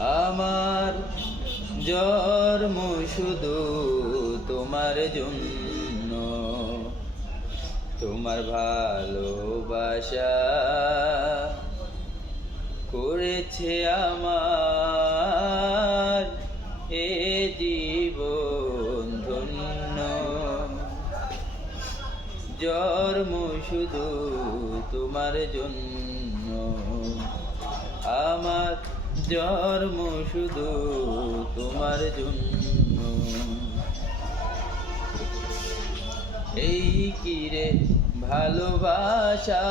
আমার জন্ম শুধু তোমার জন্য। তোমার ভালোবাসা করেছে আমার এ জীবন ধন্য। জন্ম শুধু তোমার জন্য। আমার জন্ম শুধু তোমার জন্য। এই কিরে ভালোবাসা?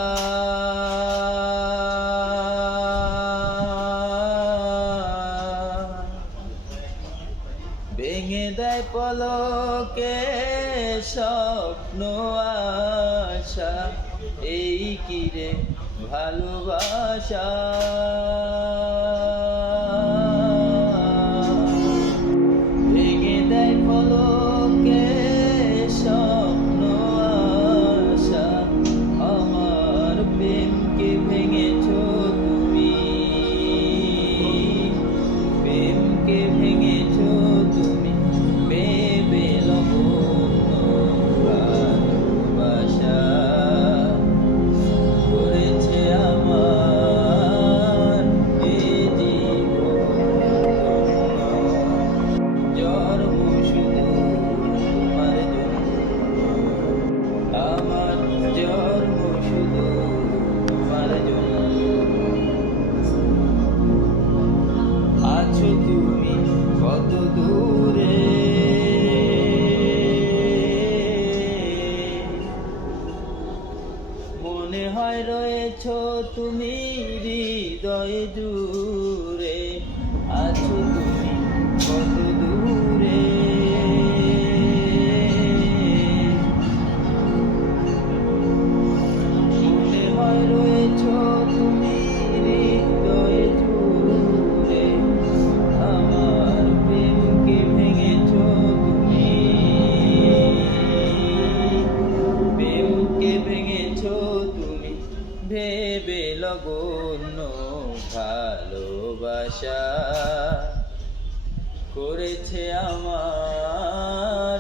ভেঙে দেয় পলকে স্বপ্ন আশা। এই কিরে ভালোবাসা? মনে রয়েছ তুমি হৃদয় দূরে আছো তুমি কত দূরে। মনে হয় রয়েছ ভেবে লগন্য ভালোবাসা করেছে আমার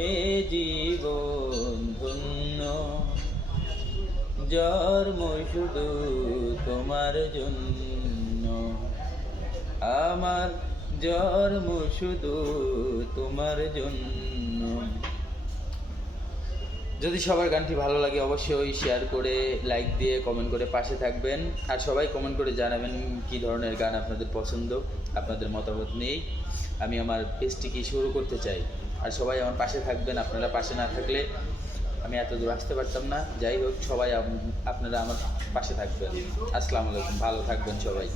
এ জীবন ধন্য। জন্ম শুধু তোমার জন্য, আমার জন্ম শুধু তোমার জন্য। যদি সবার গানটি ভালো লাগে, অবশ্যই শেয়ার করে লাইক দিয়ে কমেন্ট করে পাশে থাকবেন। আর সবাই কমেন্ট করে জানাবেন কি ধরনের গান আপনাদের পছন্দ, আপনাদের মতামত নেই। আমি আমার পেজটি কি শুরু করতে চাই। আর সবাই আমার পাশে থাকবেন, আপনারা পাশে না থাকলে আমি এত দূর আসতে পারতাম না। যাই হোক, সবাই আপনারা আমার পাশে থাকবেন। আসসালামু আলাইকুম, ভালো থাকবেন সবাই।